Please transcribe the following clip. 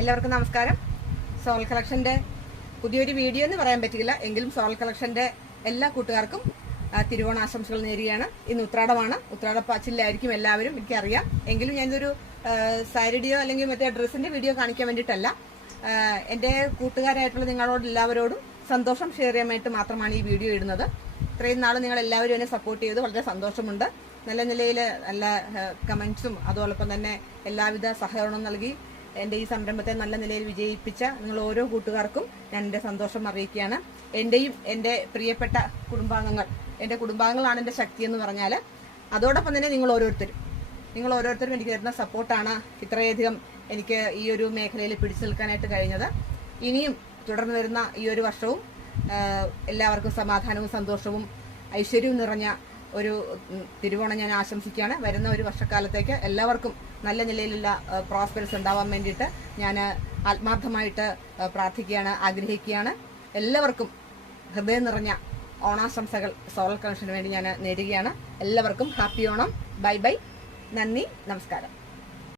എല്ലാവർക്കും നമസ്കാരം. സോൾ കളക്ഷന്റെ പുതിയൊരു വീഡിയോ എന്ന് പറയാൻ പറ്റില്ല, എങ്കിലും സോൾ കളക്ഷന്റെ എല്ലാ കൂട്ടുകാർക്കും തിരുവോണാശംസകൾ നേരുകയാണ്. ഇന്ന് ഉത്രാടമാണ്. ഉത്രാടപ്പാച്ചിലായിരിക്കും എല്ലാവരും, എനിക്കറിയാം. എങ്കിലും ഞാനിതൊരു സാരിയുടെയോ അല്ലെങ്കിൽ മറ്റേ ഡ്രസ്സിന്റെ വീഡിയോ കാണിക്കാൻ വേണ്ടിയിട്ടല്ല, എൻ്റെ കൂട്ടുകാരായിട്ടുള്ള നിങ്ങളോട് എല്ലാവരോടും സന്തോഷം ഷെയർ ചെയ്യാൻ വേണ്ടി മാത്രമാണ് ഈ വീഡിയോ ഇടുന്നത്. ഇത്രയും നാൾ നിങ്ങൾ എല്ലാവരും എന്നെ സപ്പോർട്ട് ചെയ്ത് വളരെ സന്തോഷമുണ്ട്. നല്ല നിലയിൽ നല്ല കമന്റ്സും അതോടൊപ്പം തന്നെ എല്ലാവിധ സഹകരണവും നൽകി എൻ്റെ ഈ സംരംഭത്തെ നല്ല നിലയിൽ വിജയിപ്പിച്ച നിങ്ങൾ ഓരോ കൂട്ടുകാർക്കും ഞാൻ എൻ്റെ സന്തോഷം അറിയിക്കുകയാണ്. എൻ്റെയും എൻ്റെ പ്രിയപ്പെട്ട എൻ്റെ കുടുംബാംഗങ്ങളാണ് എൻ്റെ ശക്തി എന്ന് പറഞ്ഞാൽ, അതോടൊപ്പം തന്നെ നിങ്ങൾ ഓരോരുത്തരും എനിക്ക് തരുന്ന സപ്പോർട്ടാണ് ഇത്രയധികം എനിക്ക് ഈ ഒരു മേഖലയിൽ പിടിച്ചു നിൽക്കാനായിട്ട് കഴിഞ്ഞത്. ഇനിയും തുടർന്ന് വരുന്ന ഈ ഒരു വർഷവും എല്ലാവർക്കും സമാധാനവും സന്തോഷവും ഐശ്വര്യവും നിറഞ്ഞ ഒരു തിരുവോണം ഞാൻ ആശംസിക്കുകയാണ്. വരുന്ന ഒരു വർഷക്കാലത്തേക്ക് എല്ലാവർക്കും നല്ല നിലയിലുള്ള പ്രോസ്പെറൻസ് ഉണ്ടാവാൻ വേണ്ടിയിട്ട് ഞാൻ ആത്മാർത്ഥമായിട്ട് പ്രാർത്ഥിക്കുകയാണ്, ആഗ്രഹിക്കുകയാണ്. എല്ലാവർക്കും ഹൃദയം നിറഞ്ഞ ഓണാശംസകൾ സോൾ കളക്ഷന് വേണ്ടി ഞാൻ നേരുകയാണ്. എല്ലാവർക്കും ഹാപ്പി ഓണം. Bye bye. നന്ദി, നമസ്കാരം.